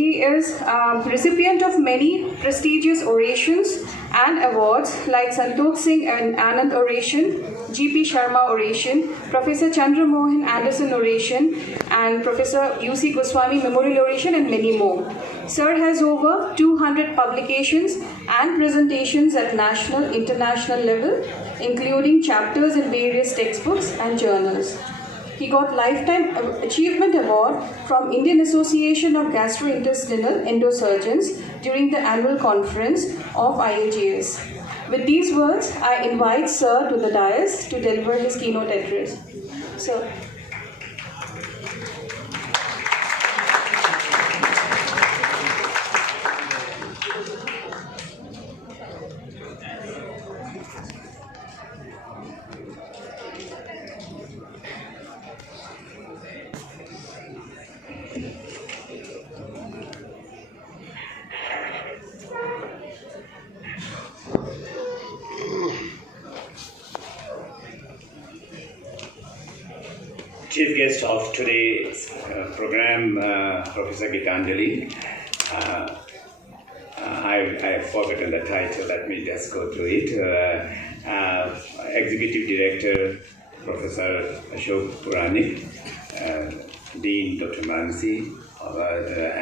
He is recipient of many prestigious orations and awards like Santokh Singh and Anand Oration, G.P. Sharma Oration, Professor Chandra Mohan Anderson Oration, and Professor U.C. Goswami Memorial Oration, and many more. Sir has over 200 publications and presentations at national, international level, including chapters in various textbooks and journals. He got Lifetime Achievement Award from Indian Association of Gastrointestinal Endosurgeons during the annual conference of IAGS. With these words, I invite Sir to the dais to deliver his keynote address. Sir. Chief guest of today's program, Professor Gitanjali. I've forgotten the title, let me just go through it. Executive Director, Professor Ashok Puranik, Dean Dr. Mansi,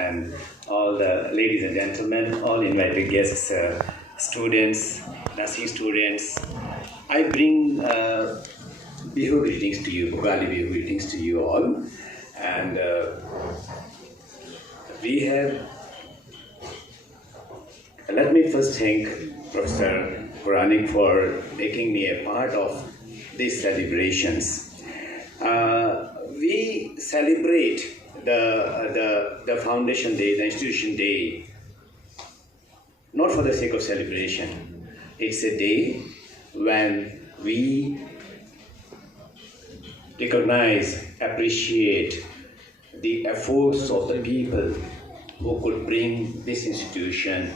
and all the ladies and gentlemen, all invited guests, students, nursing students. I bring Bihu greetings to you, Bogali Bihu greetings to you all. And we have, let me first thank Professor Puranik for making me a part of these celebrations. We celebrate the Foundation Day, the Institution Day, not for the sake of celebration. It's a day when we recognize, appreciate the efforts of the people who could bring this institution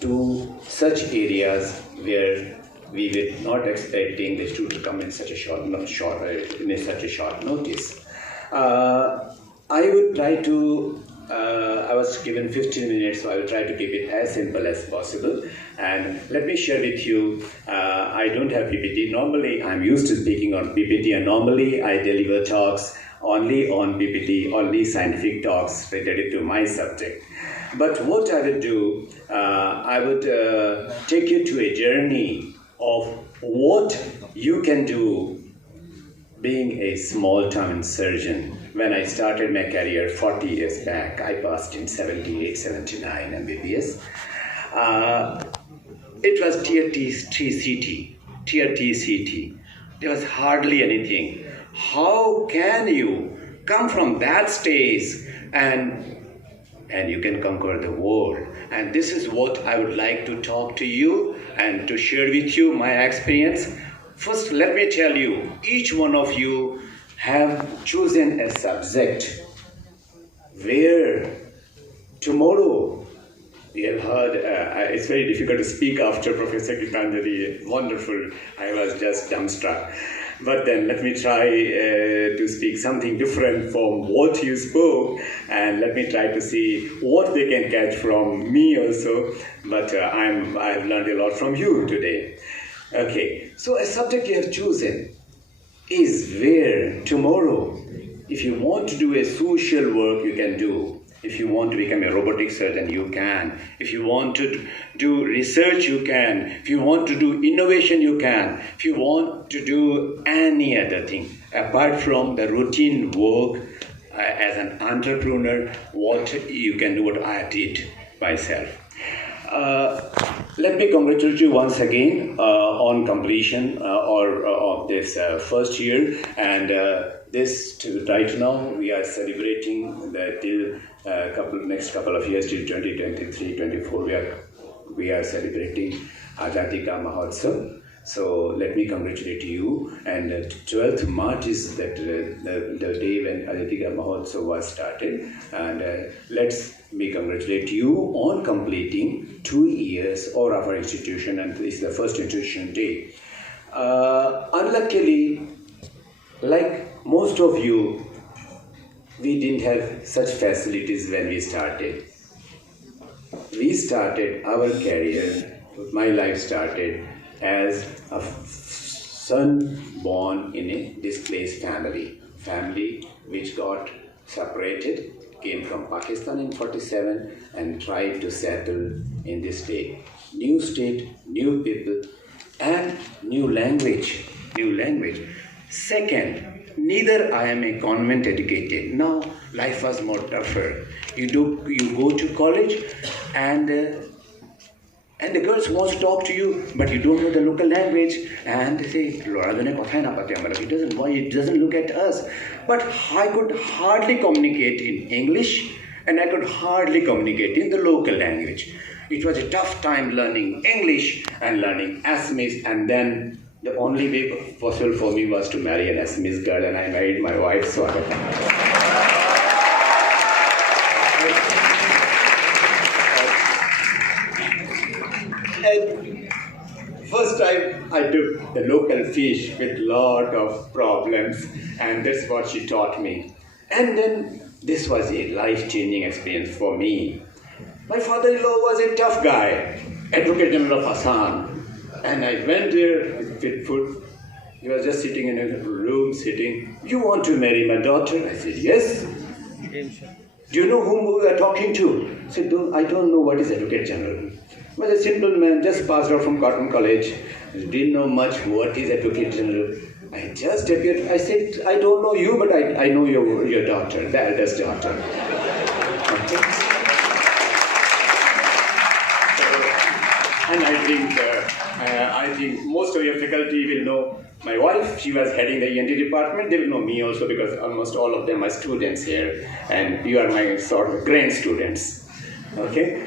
to such areas where we were not expecting the students to come in such a short notice. I would try to, I was given 15 minutes, so I will try to keep it as simple as possible. And let me share with you, I don't have PPT. Normally, I'm used to speaking on PPT, and normally I deliver talks only on PPT, only scientific talks related to my subject. But what I would do, I would take you to a journey of what you can do being a small-town surgeon. When I started my career 40 years back, I passed in 78, 79 MBBS. It was tier T CT. There was hardly anything. How can you come from that stage and you can conquer the world? And this is what I would like to talk to you and to share with you my experience. First, let me tell you, each one of you have chosen a subject where tomorrow, we have heard, it's very difficult to speak after Professor Gitanjali, wonderful, I was just dumbstruck. But then let me try to speak something different from what you spoke, and let me try to see what they can catch from me also. But I've learned a lot from you today. Okay, so a subject you have chosen is where tomorrow, if you want to do a social work, you can do. If you want to become a robotic surgeon, you can. If you want to do research, you can. If you want to do innovation, you can. If you want to do any other thing, apart from the routine work as an entrepreneur, what you can do, what I did myself. Let me congratulate you once again on completion of this first year, and right now we are celebrating till next couple of years till 2023, 24. We are celebrating Azadi Ka Mahotsav. So let me congratulate you. And 12th March is that the day when Azadi Ka Mahotsav was started. And let's me congratulate you on completing 2 years of our institution, and this is the first institution day. Unluckily, like most of you, we didn't have such facilities when we started. we started our career, my life started as a son born in a displaced family which got separated, came from Pakistan in 47 and tried to settle in this state, new people, and new language. Second, neither I am a convent educated. Now life was more tougher. You go to college and the girls want to talk to you, but you don't know the local language, and they say, he doesn't look at us. But I could hardly communicate in English, and I could hardly communicate in the local language. It was a tough time learning English and learning Assamese, and then the only way possible for me was to marry an Assamese girl, and I married my wife, Swagat. And first time I took the local fish with lot of problems, and that's what she taught me. And then this was a life-changing experience for me. My father-in-law was a tough guy, Advocate General of Assam. And I went there with food. He was just sitting in a room, you want to marry my daughter? I said, yes. Do you know whom we are talking to? I said, I don't know what is Advocate General. He was a simple man, just passed out from Cotton College. Didn't know much what is Advocate General. I just appeared. I said, I don't know you, but I know your daughter, the eldest daughter. Okay. And I think most of your faculty will know my wife. She was heading the ENT department. They will know me also because almost all of them are students here, and you are my sort of grand students. Okay,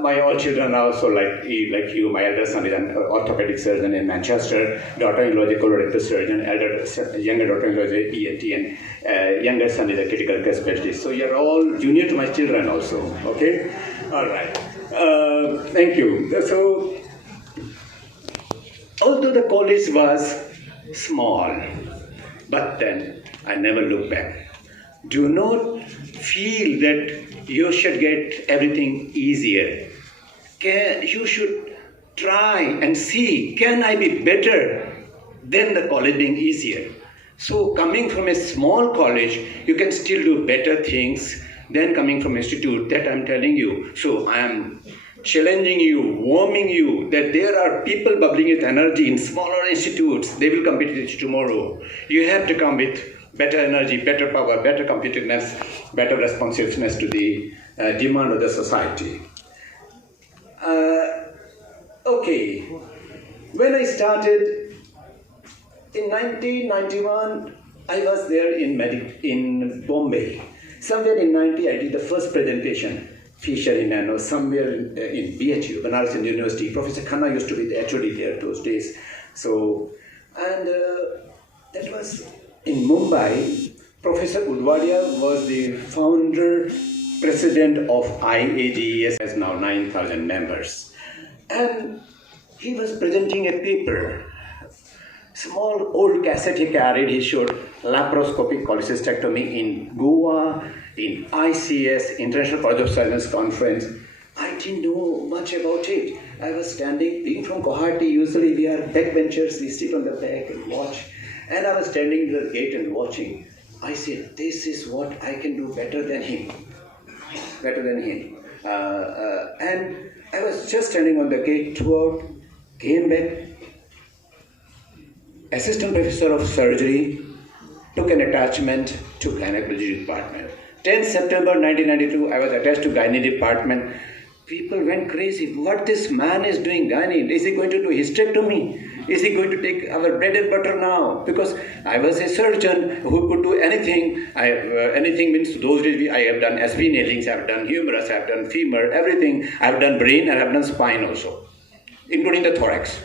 my all children are also like you. My elder son is an orthopedic surgeon in Manchester. Daughter-in-law is a colorectal surgeon. Younger daughter-in-law is a ENT, and younger son is a critical care specialist. So you're all junior to my children also. Okay, all right. Thank you. So, although the college was small, but then I never looked back. Do not feel that you should get everything easier. You should try and see, can I be better than the college being easier? So coming from a small college, you can still do better things than coming from institute, that I'm telling you. So I am challenging you, warming you that there are people bubbling with energy in smaller institutes. They will compete with you tomorrow. You have to come with better energy, better power, better competitiveness, better responsiveness to the demand of the society. Okay, when I started in 1991, I was there in Bombay. Somewhere in 90, I did the first presentation, Fisher in Nano, somewhere in BHU, Banaras University. Professor Khanna used to be the HOD there those days. So, and that was in Mumbai. Professor Udwadia was the founder, president of IAGES, has now 9,000 members. And he was presenting a paper. Small old cassette he carried, he showed laparoscopic cholecystectomy in Goa, in ICS, International College of Surgeons Conference. I didn't know much about it. I was standing, being from Guwahati, usually we are backbenchers, we sit on the back and watch. And I was standing near the gate and watching. I said, this is what I can do better than him. And I was just standing on the gate throughout, came back. Assistant Professor of Surgery took an attachment to Gynecology Department. 10th September 1992, I was attached to Gynae Department. People went crazy. What this man is doing, Gynae? Is he going to do hysterectomy? Is he going to take our bread and butter now? Because I was a surgeon who could do anything. Anything means those days I have done SV nailings, I have done humerus, I have done femur, everything. I have done brain and I have done spine also, including the thorax.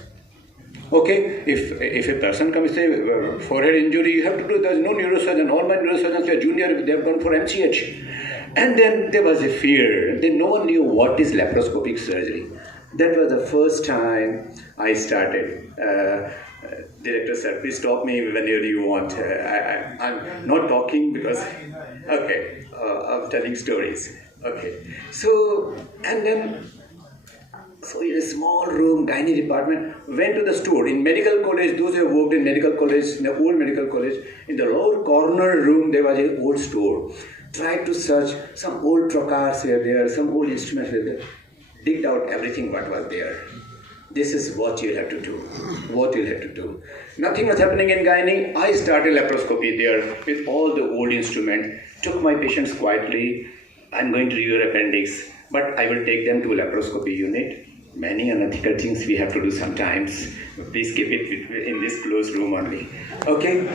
Okay, if a person comes with a forehead injury, you have to do, there's no neurosurgeon. All my neurosurgeons were junior, they have gone for MCH. And then there was a fear. Then no one knew what is laparoscopic surgery. That was the first time I started. Director said, please stop me whenever you want. I'm not talking because, okay, I'm telling stories. Okay. So, and then, so in a small room, gynae department, went to the store. In medical college, those who have worked in medical college, in the old medical college, in the lower corner room, there was an old store. Tried to search, some old trocars were there, some old instruments were there. Digged out everything what was there. This is what you have to do. What you have to do. Nothing was happening in gynae. I started laparoscopy there with all the old instruments. Took my patients quietly. I'm going to do your appendix, but I will take them to laparoscopy unit. Many unethical things we have to do sometimes. Please keep it in this closed room only. Okay?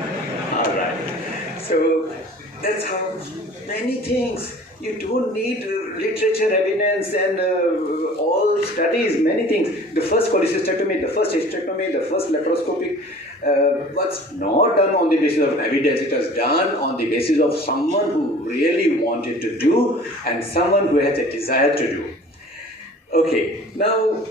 All right. So that's how many things. You don't need literature evidence and all studies, many things. The first cholecystectomy, the first hysterectomy, the first laparoscopic was not done on the basis of evidence. It was done on the basis of someone who really wanted to do and someone who had a desire to do. Okay, now,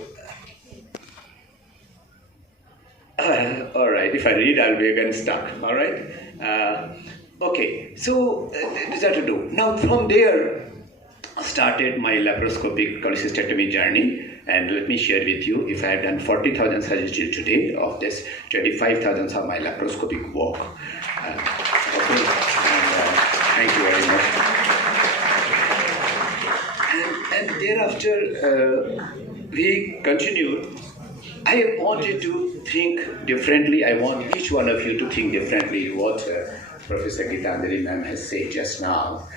all right, if I read, I'll be again stuck, all right? Okay, so desire to do. Now, from there, I started my laparoscopic cholecystectomy journey, and let me share with you, if I have done 40,000 surgeries till today, of this 25,000 are my laparoscopic work. Okay, and, thank you very much. And thereafter, we continued. I wanted to think differently. I want each one of you to think differently. What Professor Gitanjali ma'am has said just now.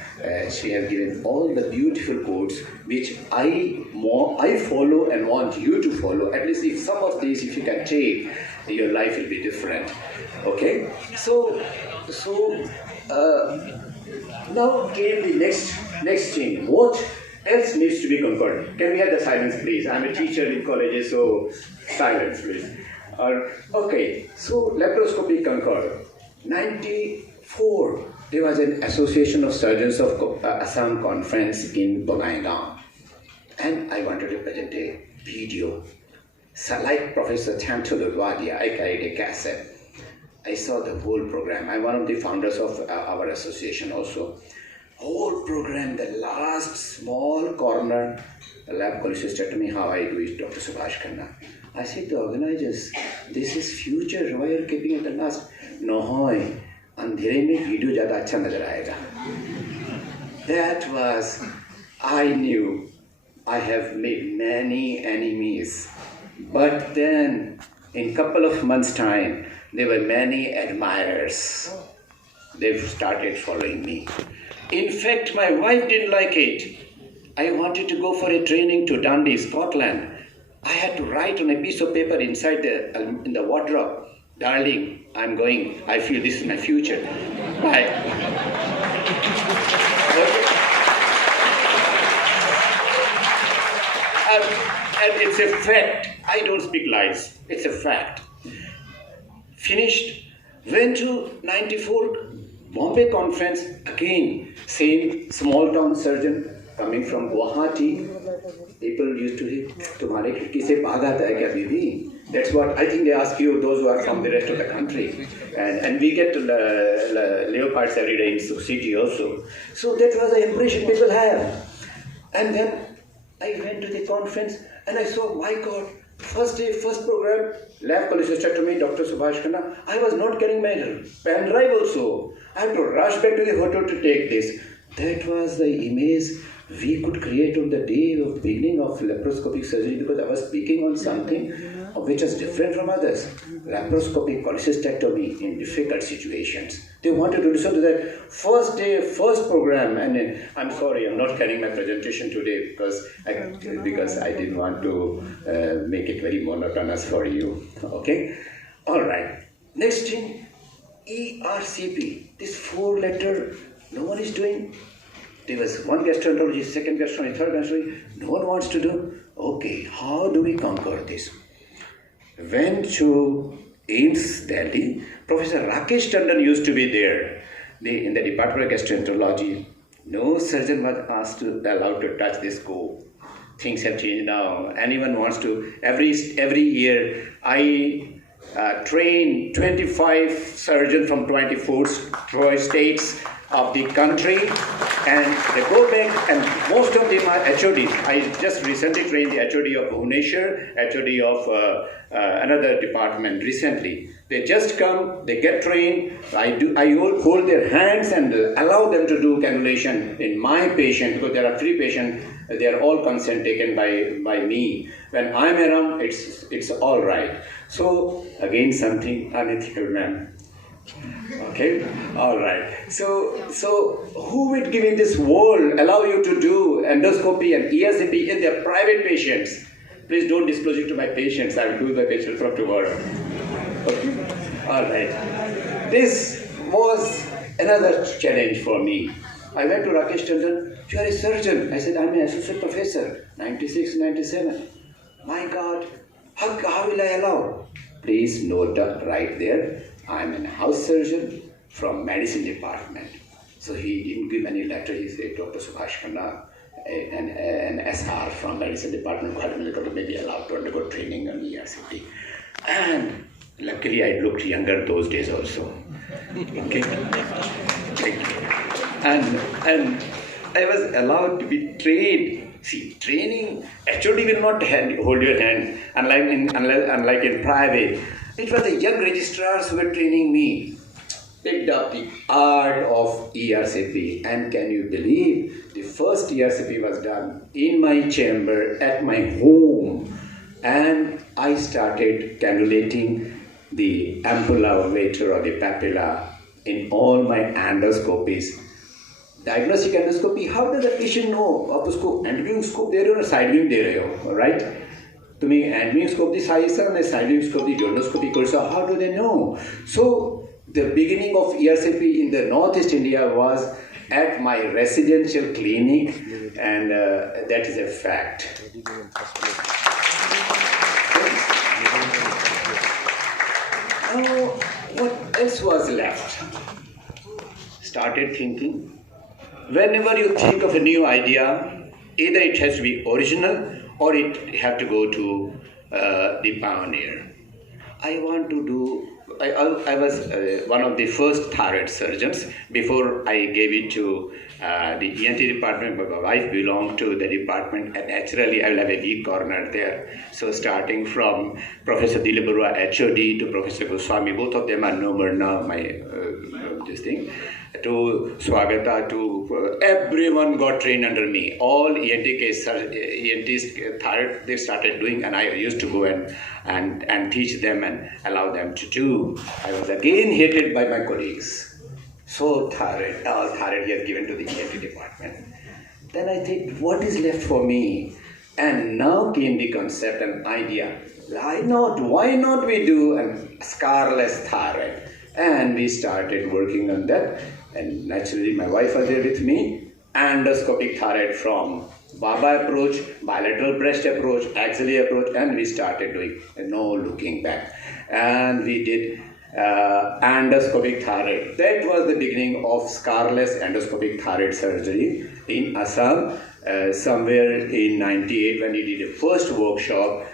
She has given all the beautiful quotes which I follow and want you to follow. At least if some of these, if you can take, your life will be different. Okay? So now came the next thing. What else needs to be conquered? Can we have the silence, please? I'm a teacher in colleges, so silence, please. Okay, so laparoscopy conquered. 94, there was an Association of Surgeons of Assam conference in Bogaigaon, and I wanted to present a video. So like Professor Chamtulurwadia, I carried a cassette. I saw the whole program. I'm one of the founders of our association also. Whole program, the last small corner, lab cholecystectomy, how I do it, Dr. Subhash Khanna. I said to the organizers, this is future, why are you keeping it the last? No, अंधेरे में video ज़्यादा अच्छा नजर आएगा. That was, I knew I have made many enemies, but then in couple of months' time, there were many admirers. They started following me. In fact, my wife didn't like it. I wanted to go for a training to Dundee, Scotland. I had to write on a piece of paper inside in the wardrobe, darling, I'm going. I feel this is my future. Bye. And it's a fact. I don't speak lies. It's a fact. Finished. Went to 94 Bombay conference. Again, same small town surgeon coming from Guwahati. People used to say, "Tumhare khidki se bhag aata hai kya, bibi?" That's what I think they ask you, those who are from the rest of the country. And we get leopards every day in city also. So that was the impression people have. And then I went to the conference and I saw, my God, first day, first program, lab cholecystectomy, Dr. Subhash Khanna. I was not carrying my pen drive also. I had to rush back to the hotel to take this. That was the image we could create on the day of beginning of laparoscopic surgery, because I was speaking on something which was different from others. Laparoscopic cholecystectomy in difficult situations. They wanted to listen to that first day, first program, and I'm sorry, I'm not carrying my presentation today because I didn't want to make it very monotonous for you. Okay? All right. Next thing, ERCP. This 4-letter, no one is doing. There was one gastroenterologist, second gastroenterologist, third gastroenterologist. No one wants to do. Okay, how do we conquer this? Went to AIIMS Delhi. Professor Rakesh Tandon used to be there. In the Department of Gastroenterology, no surgeon was allowed to touch this scope. Things have changed now. Anyone wants to. Every year, I train 25 surgeons from 24 states of the country, and they go back, and most of them are HODs. I just recently trained the HOD of Bhubaneswar, HOD of another department recently. They just come, they get trained, I hold their hands and allow them to do cannulation in my patient, because there are 3 patients, they are all consent taken by me. When I'm around, it's all right. So again, something unethical, ma'am. Okay, all right. So who would give in this world allow you to do endoscopy and ERCP in their private patients? Please don't disclose it to my patients. I will do the patient from tomorrow. Okay, all right. This was another challenge for me. I went to Rakesh Tandon. You are a surgeon. I said, I'm an associate professor. 96, 97. My God, how will I allow? Please note up right there. I'm a house surgeon from medicine department. So he didn't give any letter. He said, Dr. Subhash Khanna, an SR from medicine department, Guwahati Medical College, may be allowed to undergo training on ERCP. And luckily, I looked younger those days also. Okay. And I was allowed to be trained. See, training, HOD will not hold your hand, unlike in private. It was the young registrars who were training me. Picked up the art of ERCP, and can you believe the first ERCP was done in my chamber at my home, and I started cannulating the ampulla oblator or the papilla in all my endoscopies. Diagnostic endoscopy, how does the patient know? आप उसको end viewing scope दे रहे हो ना side viewing दे रहे हो, right? तुम्हें end viewing scope दी size है ना side viewing scope the endoscopy course. How do they know? So the beginning of ERCP in the Northeast India was at my residential clinic, and that is a fact. Now, what else was left? Started thinking. Whenever you think of a new idea, either it has to be original or it have to go to the pioneer. I was one of the first thyroid surgeons. Before I gave it to the ENT department, but my wife belonged to the department, and naturally I will have a weak corner there. So starting from Professor Dilip Barua, HOD, to Professor Goswami, both of them are no more now, this thing, to Swagata, to everyone got trained under me. All ENTs thyroid, they started doing, and I used to go and teach them and allow them to do. I was again hated by my colleagues. So thyroid, all thyroid he has given to the ENT department. Then I think, what is left for me? And now came the concept and idea. Why not we do a scarless thyroid? And we started working on that. And naturally, my wife was there with me. Endoscopic thyroid from Baba approach, bilateral breast approach, axillary approach, and we started doing no looking back. And we did endoscopic thyroid. That was the beginning of scarless endoscopic thyroid surgery in Assam, somewhere in 98, when we did a first workshop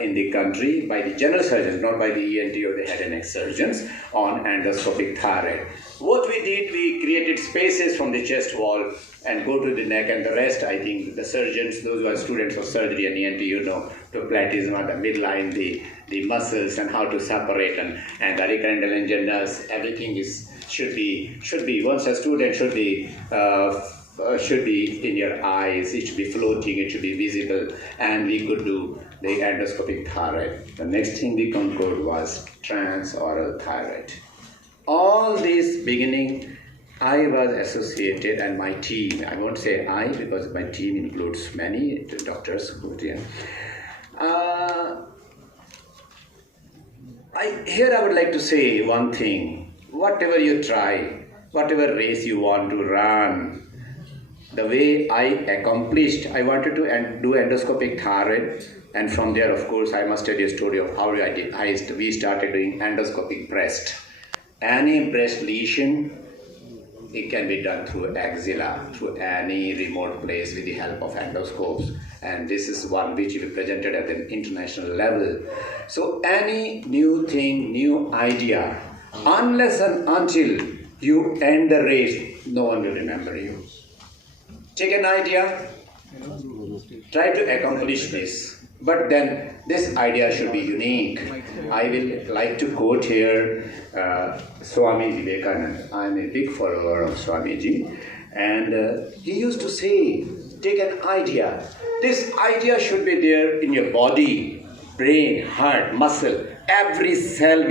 in the country by the general surgeons, not by the ENT or the head and neck surgeons, on endoscopic thyroid. What we did, we created spaces from the chest wall and go to the neck, and the rest, I think, the surgeons, those who are students of surgery and ENT, you know, to platysma, the midline, the muscles, and how to separate, and the recurrent angioedema, everything should be once a student should be in your eyes, it should be floating, it should be visible, and we could do the endoscopic thyroid. The next thing we conquered was transoral thyroid. All this beginning, I was associated, and my team, I won't say I because my team includes many doctors. Here I would like to say one thing. Whatever you try, whatever race you want to run, the way I accomplished, I wanted to do endoscopic thyroid, and from there, of course, I must tell you a story of how we started doing endoscopic breast. Any breast lesion, it can be done through axilla, through any remote place with the help of endoscopes. And this is one which we presented at an international level. So any new thing, new idea, unless and until you end the race, no one will remember you. Take an idea, try to accomplish this. But then this idea should be unique. I will like to quote here Swami Vivekananda. I am a big follower of Swamiji. And he used to say, take an idea. This idea should be there in your body, brain, heart, muscle. Every cell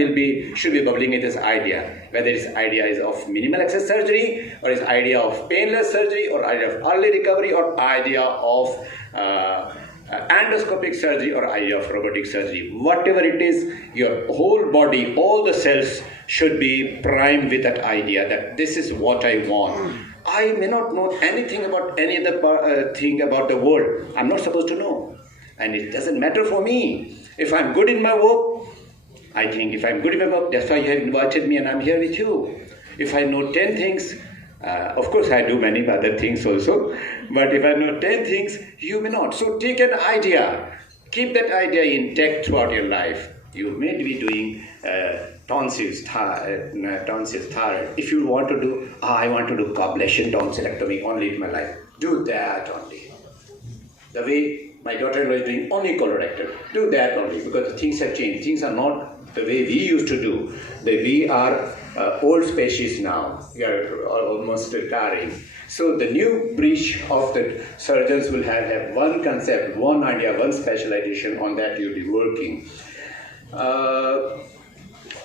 should be bubbling with this idea. Whether this idea is of minimal access surgery, or is idea of painless surgery, or idea of early recovery, or idea of endoscopic surgery, or idea of robotic surgery. Whatever it is, your whole body, all the cells should be primed with that idea that this is what I want. I may not know anything about any other thing about the world. I'm not supposed to know. And it doesn't matter for me. If I'm good in my work, I think if I'm good in my work, that's why you have invited me and I'm here with you. If I know 10 things, of course I do many other things also, but if I know 10 things, you may not. So take an idea, keep that idea intact throughout your life. You may be doing tonsils, thyroid. If you want to do, I want to do ablation tonsillectomy only in my life, do that only. The way my daughter-in-law is doing only colorectal, do that only, because the things have changed. Things are not the way we used to do. We are old species now. We are almost retiring. So the new breach of the surgeons will have one concept, one idea, one specialization. On that you'll be working.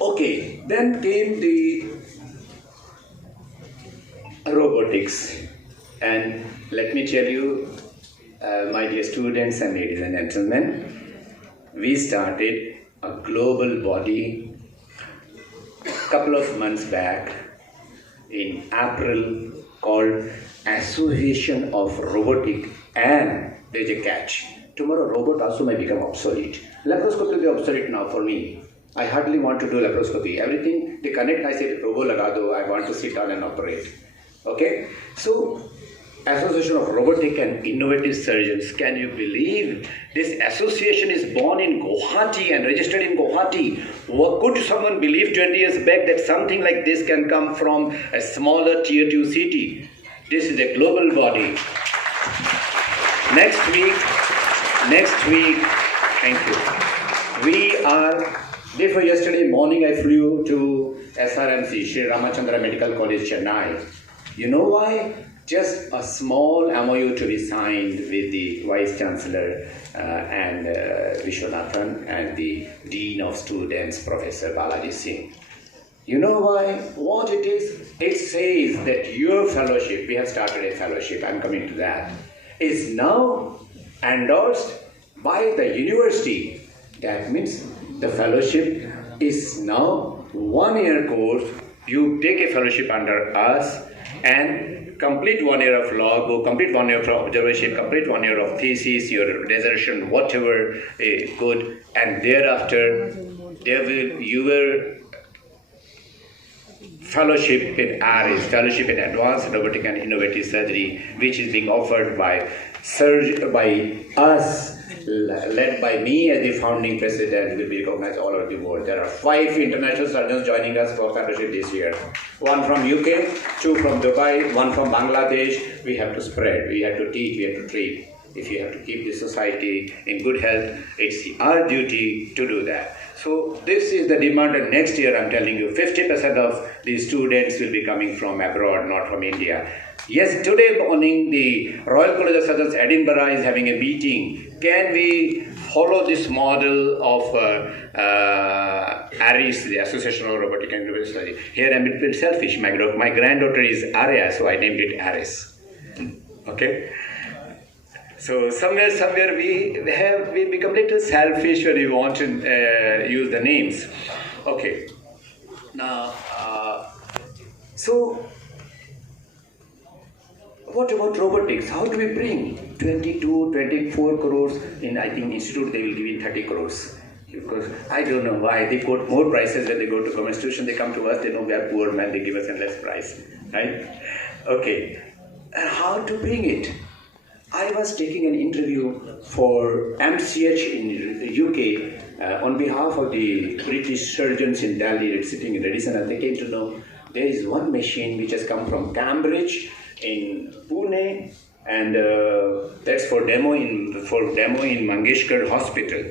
Okay, then came the robotics. And let me tell you, my dear students and ladies and gentlemen, we started a global body a couple of months back in April called Association of Robotic, and there's a catch. Tomorrow robot also may become obsolete. Laparoscopy will be obsolete now for me. I hardly want to do laparoscopy. Everything they connect, I say, robo laga do, I want to sit down and operate. Okay? So, Association of Robotic and Innovative Surgeons. Can you believe this association is born in Guwahati and registered in Guwahati? Could someone believe 20 years back that something like this can come from a smaller tier 2 city? This is a global body. Next week, thank you. Therefore yesterday morning I flew to SRMC, Sri Ramachandra Medical College, Chennai. You know why? Just a small MOU to be signed with the Vice Chancellor and Vishwanathan and the Dean of Students, Professor Balaji Singh. You know why? What it is? It says that your fellowship, we have started a fellowship, I'm coming to that, is now endorsed by the university. That means the fellowship is now 1-year course. You take a fellowship under us and complete 1 year of law, go complete 1 year of observership, complete 1 year of thesis, your dissertation, whatever good, and thereafter your fellowship in AIIMS, fellowship in advanced robotic and innovative surgery, which is being offered by us, led by me as the founding president, will be recognized all over the world. There are 5 international surgeons joining us for fellowship this year. 1 from UK, 2 from Dubai, 1 from Bangladesh. We have to spread, we have to teach, we have to treat. If you have to keep the society in good health, it's our duty to do that. So this is the demand, and next year I'm telling you 50% of the students will be coming from abroad, not from India. Yes, today morning the Royal College of Surgeons Edinburgh is having a meeting. Can we follow this model of AIIMS, the Association of Robotic and Innovative Surgery? Here I'm a bit selfish. My granddaughter is Arya, so I named it AIIMS. Okay? So somewhere we become a little selfish when we want to use the names. Okay. Now, so what about robotics? How do we bring 22, 24 crores in, I think, institute they will give in 30 crores. Because I don't know why they quote more prices when they go to government institution. They come to us, they know we are poor man, they give us a less price. right? Okay. And how to bring it? I was taking an interview for MCH in the UK on behalf of the British surgeons in Delhi sitting in Radisson, and they came to know there is one machine which has come from Cambridge in Pune, and that's for demo in Mangeshkar Hospital.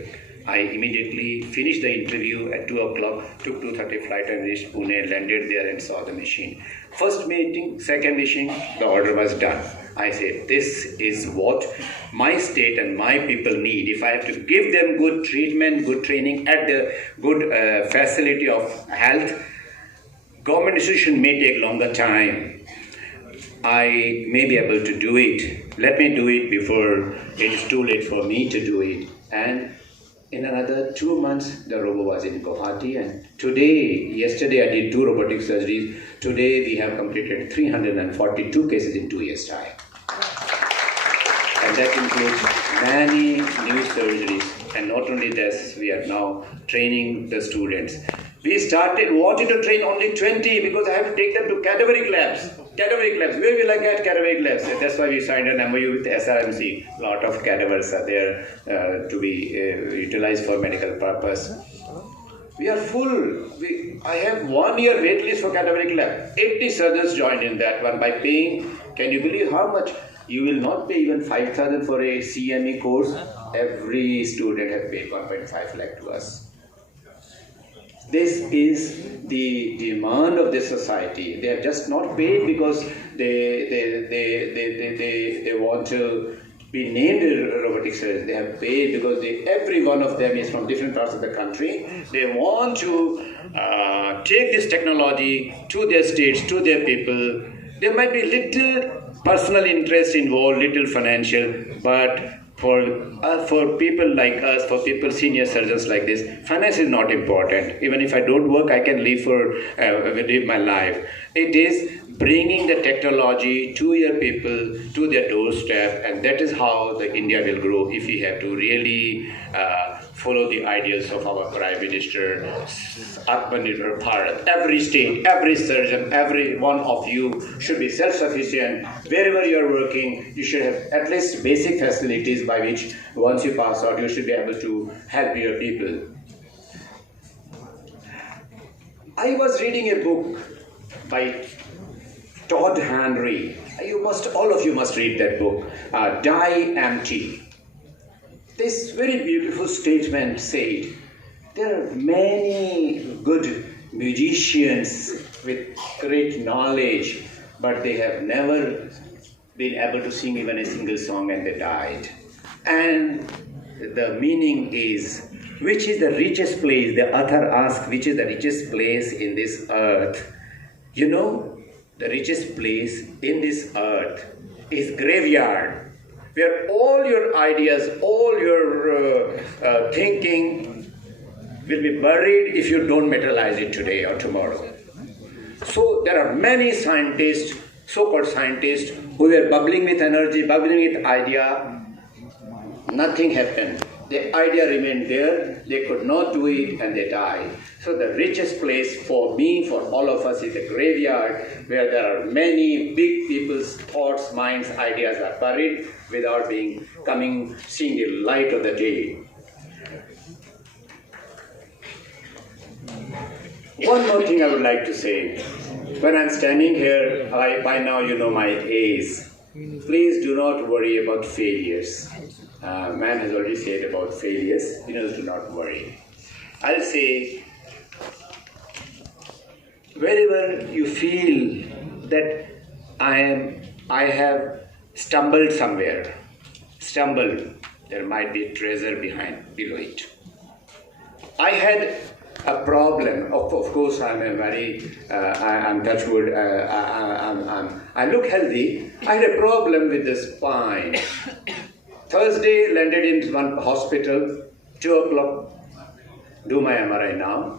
I immediately finished the interview at 2 o'clock, took 2:30 flight and reached Pune, landed there and saw the machine. First meeting, second meeting, the order was done. I said, this is what my state and my people need. If I have to give them good treatment, good training at the good facility of health, government institution may take longer time. I may be able to do it. Let me do it before it is too late for me to do it. And in another 2 months, the robo was in Guwahati, and yesterday I did 2 robotic surgeries. Today we have completed 342 cases in 2 years' time. And that includes many new surgeries. And not only this, we are now training the students. We wanted to train only 20 because I have to take them to cadaveric labs. Cadaveric labs, where will I get cadaveric labs? That's why we signed an MOU with SRMC. A lot of cadavers are there to be utilized for medical purpose. We are full. I have 1 year wait list for cadaveric lab. 80 surgeons joined in that one by paying. Can you believe how much? You will not pay even 5,000 for a CME course. Every student has paid 1.5 lakh to us. This is the demand of this society. They are just not paid because they want to be named robotic surgeons. They have paid because every one of them is from different parts of the country. They want to take this technology to their states, to their people. There might be little personal interest involved, little financial, but for people like us, for people, senior surgeons like this, finance is not important. Even if I don't work, I can live my life. It is bringing the technology to your people, to their doorstep, and that is how the India will grow if we have to really follow the ideals of our Prime Minister, Atmanirbhar Bharat. Every state, every surgeon, every one of you should be self-sufficient. Wherever you are working, you should have at least basic facilities by which once you pass out, you should be able to help your people. I was reading a book by Todd Henry. All of you must read that book, Die Empty. This very beautiful statement said, there are many good musicians with great knowledge, but they have never been able to sing even a single song and they died. And the meaning is, which is the richest place? The author asked, which is the richest place in this earth? You know, the richest place in this earth is graveyard, where all your ideas, all your thinking will be buried if you don't materialize it today or tomorrow. So there are many scientists, so-called scientists, who were bubbling with energy, bubbling with idea. Nothing happened. The idea remained there, they could not do it, and they died. So the richest place for me, for all of us, is a graveyard where there are many big people's thoughts, minds, ideas are buried without seeing the light of the day. One more thing I would like to say. When I'm standing here, by now you know my age. Please do not worry about failures. Man has already said about failures. He knows, do not worry. I'll say, wherever you feel that I have stumbled somewhere, there might be a treasure below it. I had a problem. Of course, I'm touch wood. I look healthy. I had a problem with the spine. Thursday, landed in one hospital, 2 o'clock. Do my MRI now.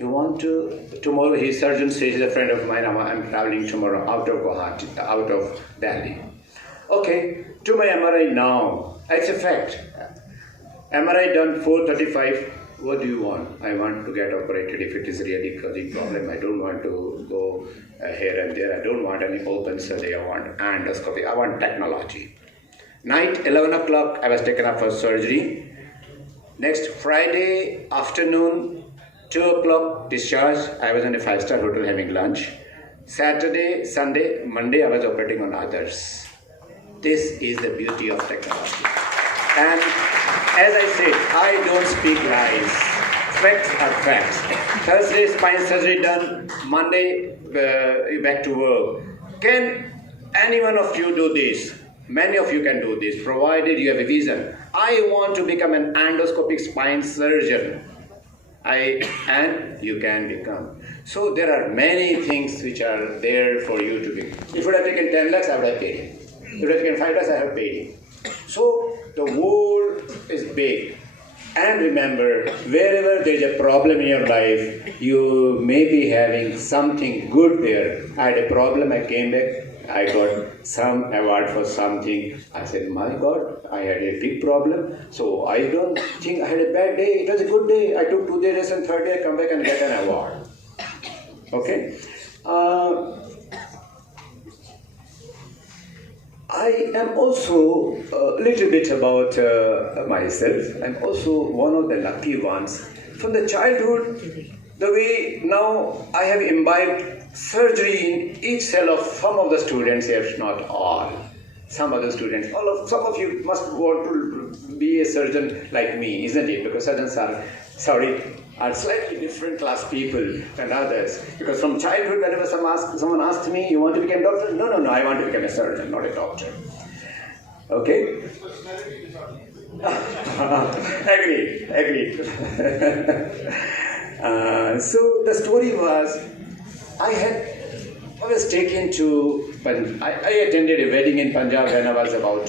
You want to? Tomorrow, his surgeon says, he's a friend of mine. I'm traveling tomorrow out of Guwahati, out of Delhi. Okay, do my MRI now. It's a fact. MRI done 4:35. what do you want? I want to get operated if it is really causing problem. I don't want to go here and there. I don't want any open surgery. I want endoscopy. I want technology. Night, 11 o'clock, I was taken up for surgery. Next Friday afternoon, 2 o'clock discharge. I was in a 5-star hotel having lunch. Saturday, Sunday, Monday, I was operating on others. This is the beauty of technology. And as I said, I don't speak lies. Facts are facts. Thursday, spine surgery done. Monday, back to work. Can any one of you do this? Many of you can do this, provided you have a vision. I want to become an endoscopic spine surgeon. And you can become. So there are many things which are there for you to be. If you would have taken 10 lakhs, I would have paid him. If you would have taken 5 lakhs, I have paid him. So the world is big. And remember, wherever there is a problem in your life, you may be having something good there. I had a problem, I came back, I got some award for something. I said, my God, I had a big problem. So I don't think I had a bad day. It was a good day. I took 2 days and 3rd day I come back and get an award. Okay. I am also a little bit about myself. I'm also one of the lucky ones. From the childhood, the way now I have imbibed surgery in each cell of some of the students, if not all. Some of the students, some of you must want to be a surgeon like me, isn't it? Because surgeons are slightly different class people than others. Because from childhood, whenever someone asked me, you want to become a doctor? No, I want to become a surgeon, not a doctor. Okay? Agreed. So the story was, I was taken to, I attended a wedding in Punjab when I was about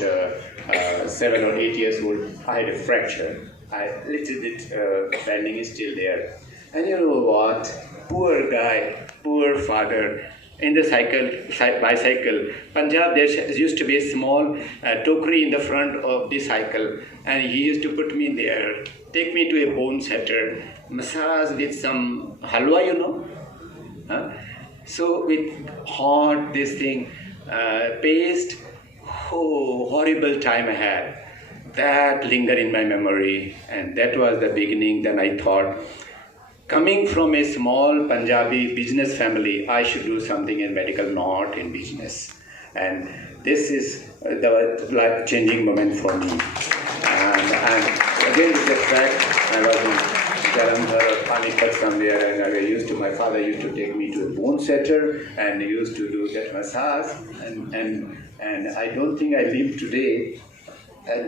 7 or 8 years old. I had a fracture. Little bit bending is still there. And you know what? Poor guy, poor father, in the bicycle. Punjab, there used to be a small tokri in the front of the cycle, and he used to put me there, take me to a bone setter, massage with some halwa, you know. So with hot, this thing, paste, horrible time I had. That lingered in my memory, and that was the beginning. Then I thought, coming from a small Punjabi business family, I should do something in medical, not in business. And this is the life-changing moment for me. And again, with the fact, I was in Jalandhar or Panipat somewhere, and my father used to take me to a bone setter, and he used to do that massage. And I don't think I live today.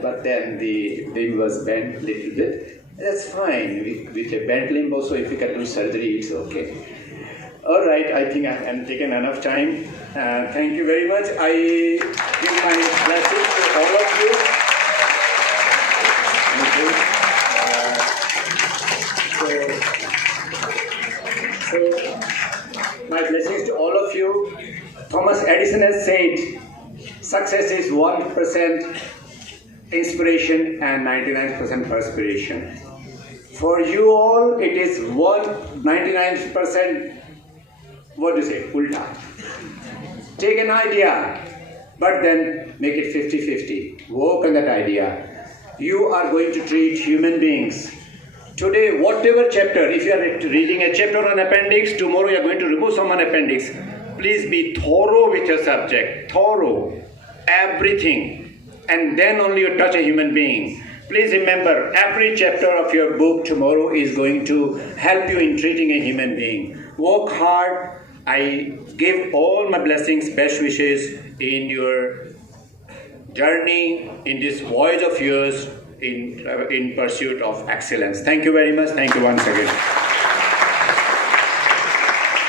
But then the limb was bent a little bit. That's fine. With a bent limb also, if you can do surgery, it's okay. All right, I think I have taken enough time. Thank you very much. I give my blessings to all of you. So, my blessings to all of you. Thomas Edison has said, success is 1% inspiration and 99% perspiration. For you all, it is 99%, what do you say, ulta. Take an idea, but then make it 50-50. Work on that idea. You are going to treat human beings. Today, whatever chapter, if you are reading a chapter on appendix, tomorrow you are going to remove someone appendix. Please be thorough with your subject. Thorough. Everything. And then only you touch a human being. Please remember, every chapter of your book tomorrow is going to help you in treating a human being. Work hard. I give all my blessings, best wishes in your journey, in this voyage of yours, in pursuit of excellence. Thank you very much. Thank you once again.